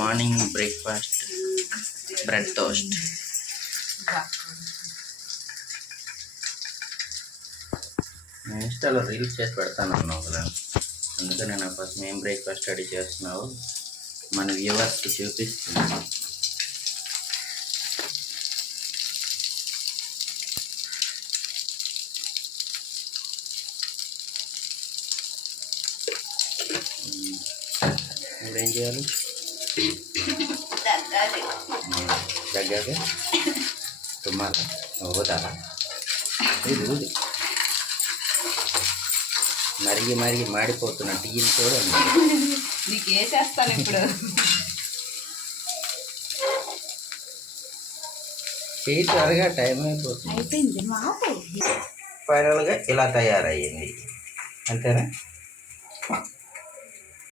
Morning breakfast bread toast. నేను ఇన్స్టాలో reels చేసి పెడతాను అన్నావు కదా, అందుకని నా కోసం ఏం బ్రేక్ఫాస్ట్ రెడీ చేస్తున్నావు మన వ్యూవర్స్కి చూపిస్తున్నాను. ఇప్పుడేం చేయాలి? దగ్గర తుమ్మాలి పోతారా? ఇది ఊది మరిగి మరిగి మాడిపోతున్న టీని చూడండి. నీకు వేసేస్తాను ఇప్పుడు. చేయి త్వరగా, టైం అయిపోతుంది. ఫైనల్గా ఇలా తయారయ్యింది, అంతేనా?